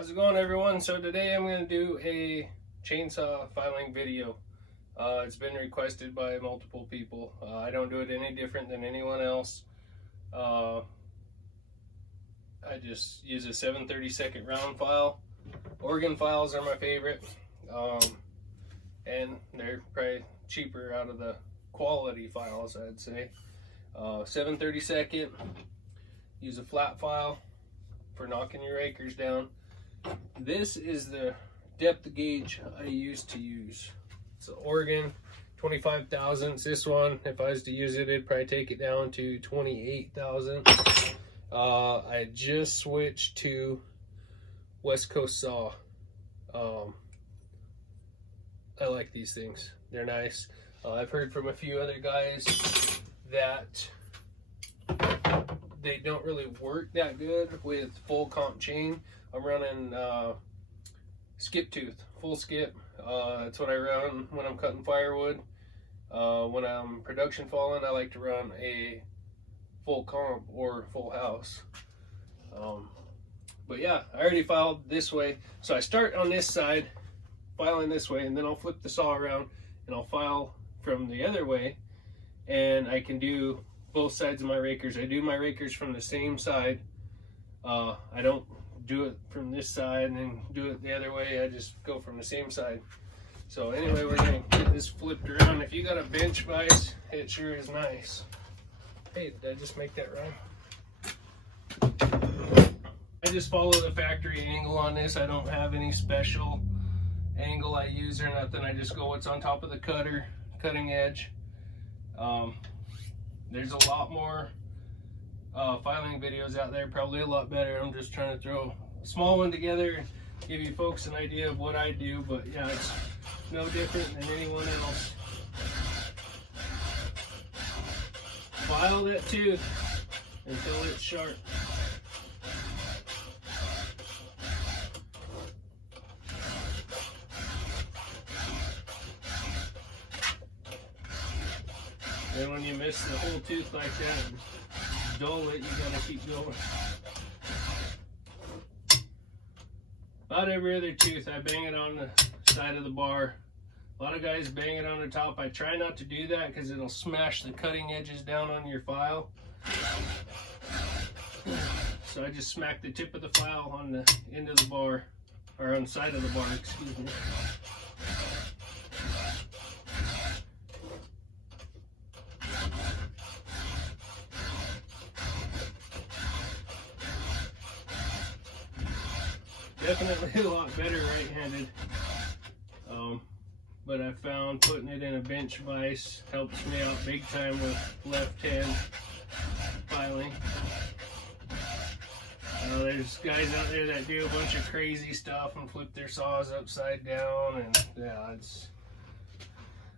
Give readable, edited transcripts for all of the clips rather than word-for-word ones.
How's it going, everyone? So today I'm going to do a chainsaw filing video. It's been requested by multiple people. I don't do it any different than anyone else. I just use a 7/32 round file. Organ files are my favorite, and they're probably cheaper out of the quality files, I'd say. 7/32. Use a flat file for knocking your rakers down. This is the depth gauge I used to use. It's an Oregon 25 thousandths. This one, if I was to use it, it'd probably take it down to 28 thousandths. I just switched to West Coast saw. I like these things. They're nice. I've heard from a few other guys that they don't really work that good with full comp chain. I'm running skip tooth, full skip. That's what I run when I'm cutting firewood. When I'm production falling, I like to run a full comp or full house. But yeah, I already filed this way. So I start on this side, filing this way, and then I'll flip the saw around and I'll file from the other way. And I can do both sides of my rakers. I do my rakers from the same side. I don't do it from this side and then do it the other way. I just go from the same side. So anyway, we're gonna get this flipped around. If you got a bench vise, it sure is nice. Hey, did I just make that right? I just follow the factory angle on this. I don't have any special angle I use or nothing. I just go what's on top of the cutting edge. There's a lot more filing videos out there, probably a lot better. I'm just trying to throw a small one together and give you folks an idea of what I do, but yeah, it's no different than anyone else. File that tooth until it's sharp. And when you miss the whole tooth like that and dull it, you gotta keep going. About every other tooth, I bang it on the side of the bar. A lot of guys bang it on the top. I try not to do that because it'll smash the cutting edges down on your file. So I just smack the tip of the file on the end of the bar, or on the side of the bar, excuse me. Definitely a lot better right-handed, but I found putting it in a bench vise helps me out big time with left-hand filing. There's guys out there that do a bunch of crazy stuff and flip their saws upside down, and yeah,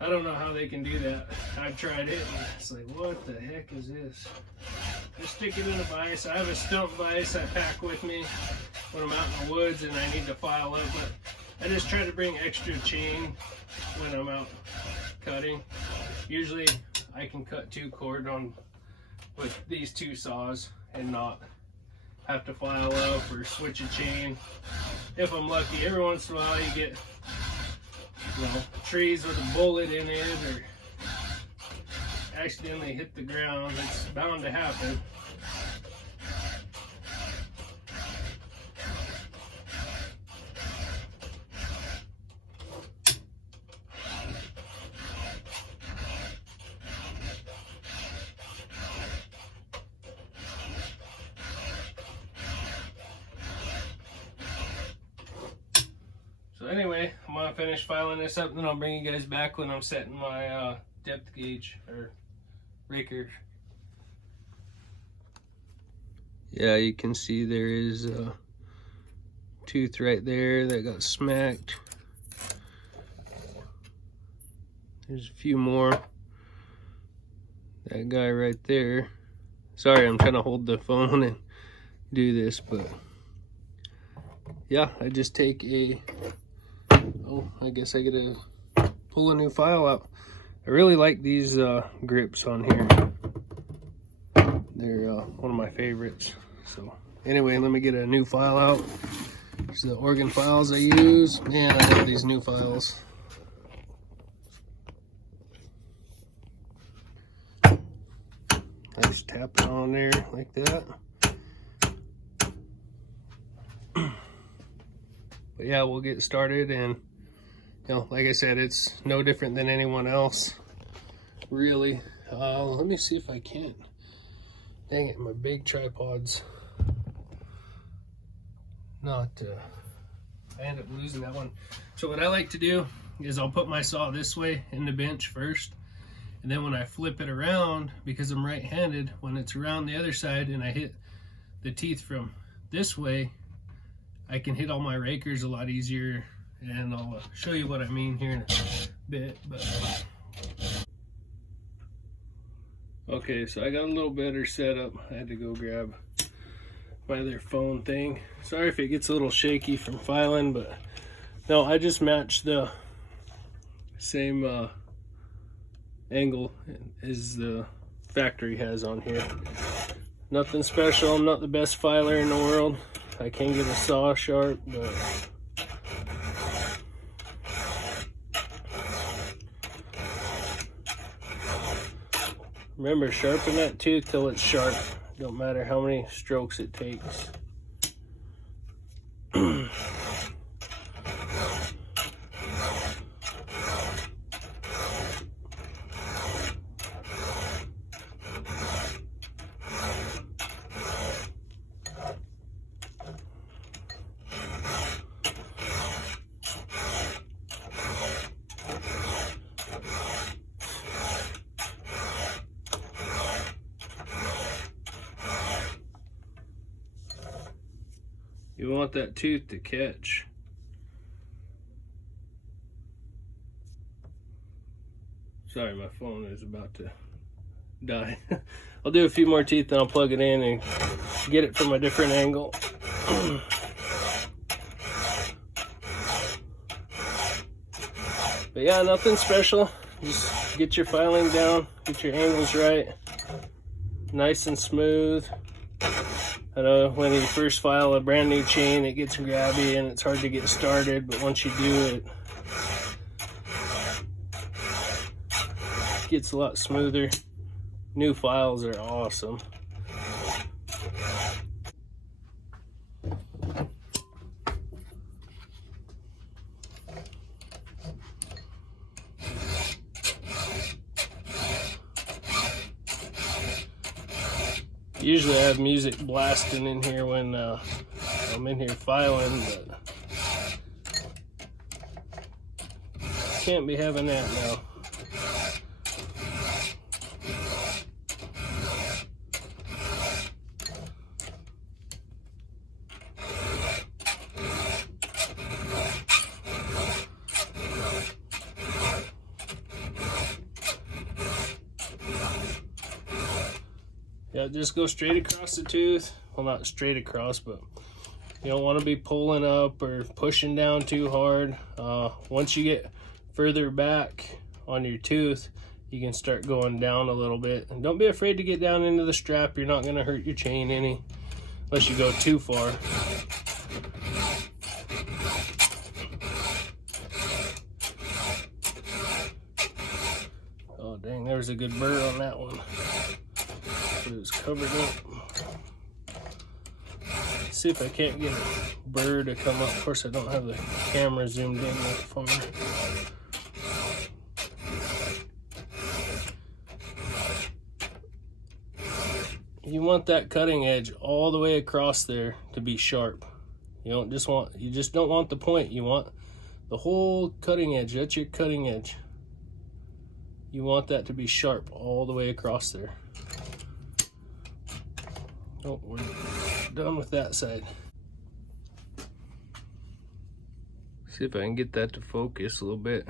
I don't know how they can do that. I've tried it and it's like, what the heck is this? Just stick it in a vise. I have a stump vise I pack with me when I'm out in the woods and I need to file up, but I just try to bring extra chain when I'm out cutting. Usually I can cut 2 cord on with these 2 saws and not have to file up or switch a chain. If I'm lucky, every once in a while you get, trees with a bullet in it or accidentally hit the ground. It's bound to happen. So anyway, I'm gonna finish filing this up and then I'll bring you guys back when I'm setting my depth gauge or raker. Yeah, you can see there is a tooth right there that got smacked. There's a few more. That guy right there. Sorry, I'm trying to hold the phone and do this, but yeah, I just take a, I guess I gotta pull a new file out. I really like these grips on here. They're one of my favorites. So anyway, let me get a new file out These are the organ files I use. Man, I love these new files. I just tap it on there like that. But yeah, we'll get started, and you know, like I said, it's no different than anyone else, really. Let me see if I can. Dang it, my big tripod's not. I end up losing that one. So what I like to do is I'll put my saw this way in the bench first, and then when I flip it around, because I'm right-handed, when it's around the other side and I hit the teeth from this way, I can hit all my rakers a lot easier, and I'll show you what I mean here in a bit. But okay, so I got a little better setup. I had to go grab my other phone thing. Sorry if it gets a little shaky from filing, but no, I just matched the same angle as the factory has on here. Nothing special. I'm not the best filer in the world. I can get a saw sharp, but remember, sharpen that tooth till it's sharp. Don't matter how many strokes it takes. You want that tooth to catch. Sorry, my phone is about to die. I'll do a few more teeth and I'll plug it in and get it from a different angle. But yeah, nothing special. Just get your filing down, get your angles right, nice and smooth. I know when you first file a brand new chain, it gets grabby and it's hard to get started, but once you do it, it gets a lot smoother. New files are awesome. Usually I have music blasting in here when I'm in here filing, but can't be having that now. Yeah, just go straight across the tooth. Well, not straight across, but you don't want to be pulling up or pushing down too hard. Once you get further back on your tooth, you can start going down a little bit. And don't be afraid to get down into the strap. You're not going to hurt your chain any, unless you go too far. Oh, dang, there was a good burr on that one. It was covered up. See if I can't get a burr to come up. Of course, I don't have the camera zoomed in that far. You want that cutting edge all the way across there to be sharp. You just don't want the point. You want the whole cutting edge. That's your cutting edge. You want that to be sharp all the way across there. Oh, we're done with that side. See if I can get that to focus a little bit.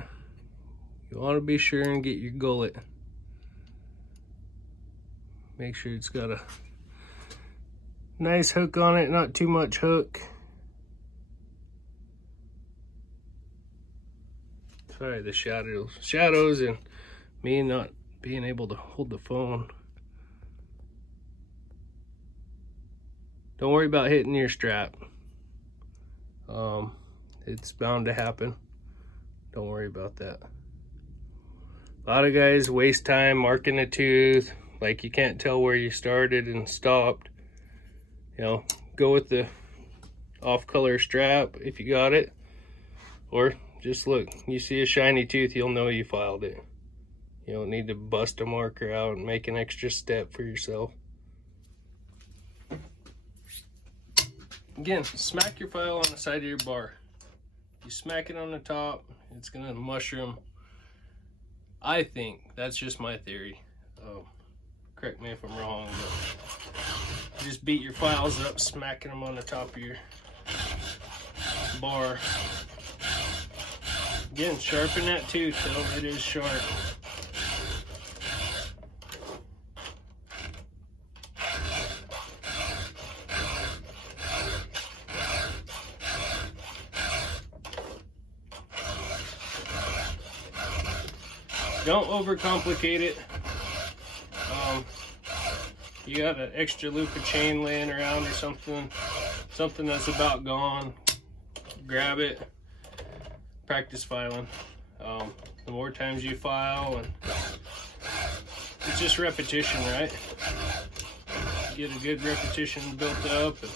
You want to be sure and get your gullet. Make sure it's got a nice hook on it, not too much hook. Sorry, the shadows and me not being able to hold the phone. Don't worry about hitting your strap. It's bound to happen. Don't worry about that. A lot of guys waste time marking a tooth, like you can't tell where you started and stopped. You know, go with the off-color strap if you got it, or just look. You see a shiny tooth, you'll know you filed it. You don't need to bust a marker out and make an extra step for yourself. Again, smack your file on the side of your bar. You smack it on the top, it's gonna mushroom. I think, that's just my theory. Correct me if I'm wrong, but just beat your files up, smacking them on the top of your bar. Again, sharpen that tooth till it is sharp. Don't overcomplicate it. You got an extra loop of chain laying around or something that's about gone, grab it, practice filing. The more times you file, and it's just repetition, right? Get a good repetition built up and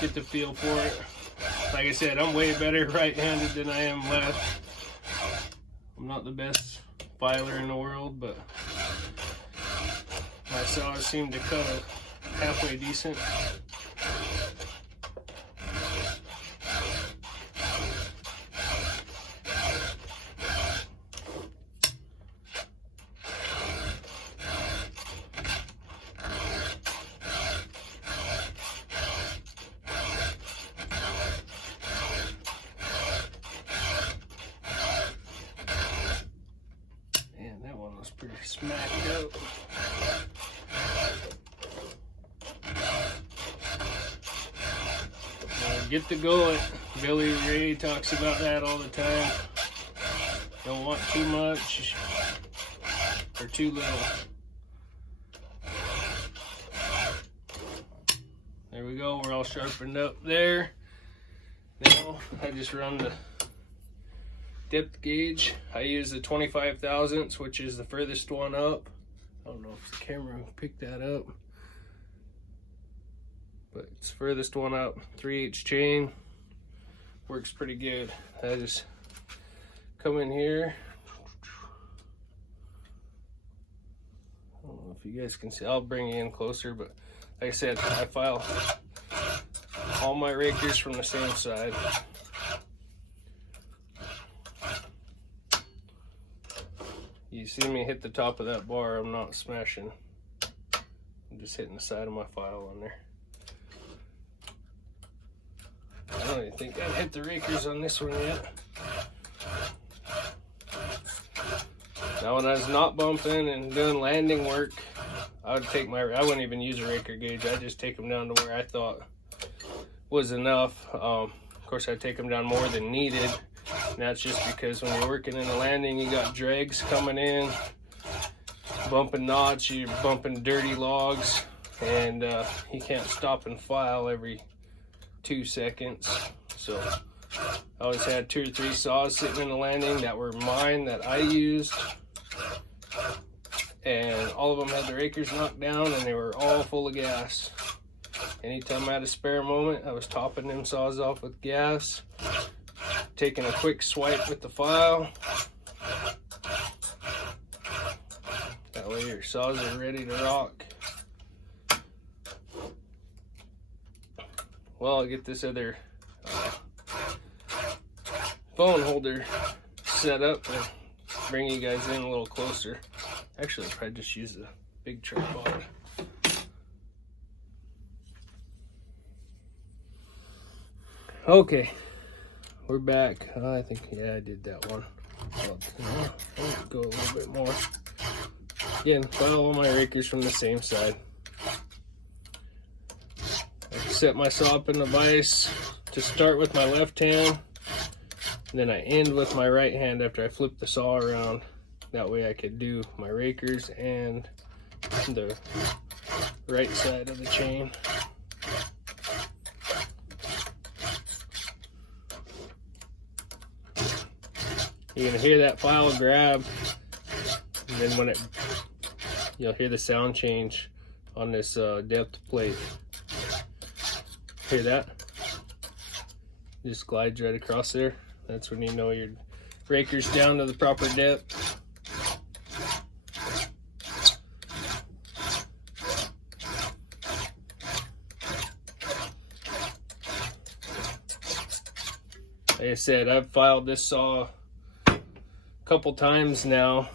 get the feel for it. Like I said, I'm way better right-handed than I am left. I'm not the best filer in the world, but my saws seem to cut it halfway decent. Man, that one was pretty smacked up. Get the gullet. Billy Ray talks about that all the time. Don't want too much or too little. There we go. We're all sharpened up there. Now I just run the depth gauge. I use the 25 thousandths, which is the furthest one up. I don't know if the camera will pick that up, but it's furthest one up. 3/8 chain works pretty good. I just come in here. I don't know if you guys can see. I'll bring you in closer, but like I said, I file all my rakers from the same side. You see me hit the top of that bar, I'm not smashing. I'm just hitting the side of my file on there. I don't even think I've hit the rakers on this one yet. Now when I was not bumping and doing landing work, I wouldn't even use a raker gauge. I'd just take them down to where I thought was enough. Of course, I'd take them down more than needed. And that's just because when you're working in a landing, you got dregs coming in, bumping knots, you're bumping dirty logs, and you can't stop and file every 2 seconds. So I always had 2 or 3 saws sitting in the landing that were mine, that I used, and all of them had the rakers knocked down and they were all full of gas. Anytime I had a spare moment, I was topping them saws off with gas, taking a quick swipe with the file. That way your saws are ready to rock. Well, I'll get this other phone holder set up and bring you guys in a little closer. Actually, I'll probably just use the big tripod. Okay, we're back. I think, yeah, I did that one. I'll go a little bit more. Again, file all my rakers from the same side. I set my saw up in the vise to start with my left hand, and then I end with my right hand after I flip the saw around. That way I could do my rakers and the right side of the chain. You're gonna hear that file grab, and then when you'll hear the sound change on this depth plate. Hear that? Just glides right across there. That's when you know your raker's down to the proper depth. Like I said, I've filed this saw a couple times now,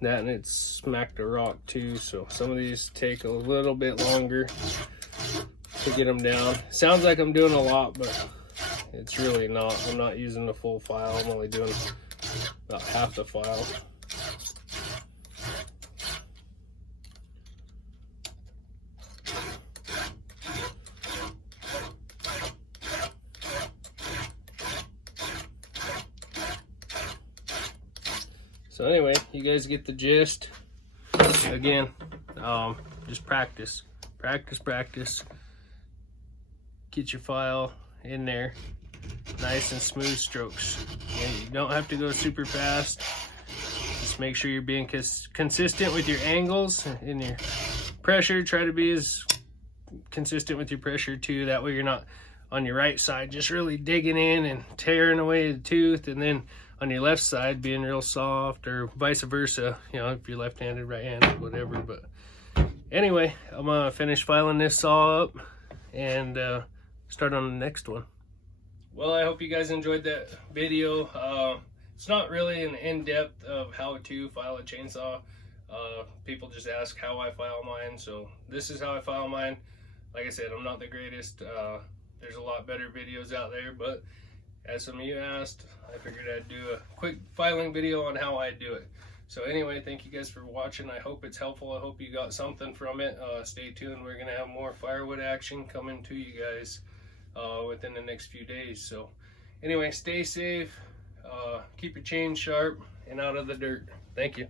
and it's smacked a rock too, so some of these take a little bit longer to get them down. Sounds like I'm doing a lot, but it's really not. I'm not using the full file. I'm only doing about half the file. So anyway, you guys get the gist. Again, just practice. Practice. Get your file in there. Nice and smooth strokes. You don't have to go super fast. Just make sure you're being consistent with your angles and your pressure. Try to be as consistent with your pressure too. That way you're not on your right side just really digging in and tearing away the tooth, and then on your left side being real soft, or vice versa, you know, if you're left-handed, right-handed, whatever. But anyway, I'm gonna finish filing this saw up and start on the next one. Well, I hope you guys enjoyed that video. It's not really an in-depth of how to file a chainsaw. People just ask how I file mine, so this is how I file mine. Like I said, I'm not the greatest. There's a lot better videos out there, but as some of you asked, I figured I'd do a quick filing video on how I do it. So anyway, thank you guys for watching. I hope it's helpful. I hope you got something from it. Stay tuned. We're gonna have more firewood action coming to you guys within the next few days. So anyway, stay safe, keep your chain sharp and out of the dirt. Thank you.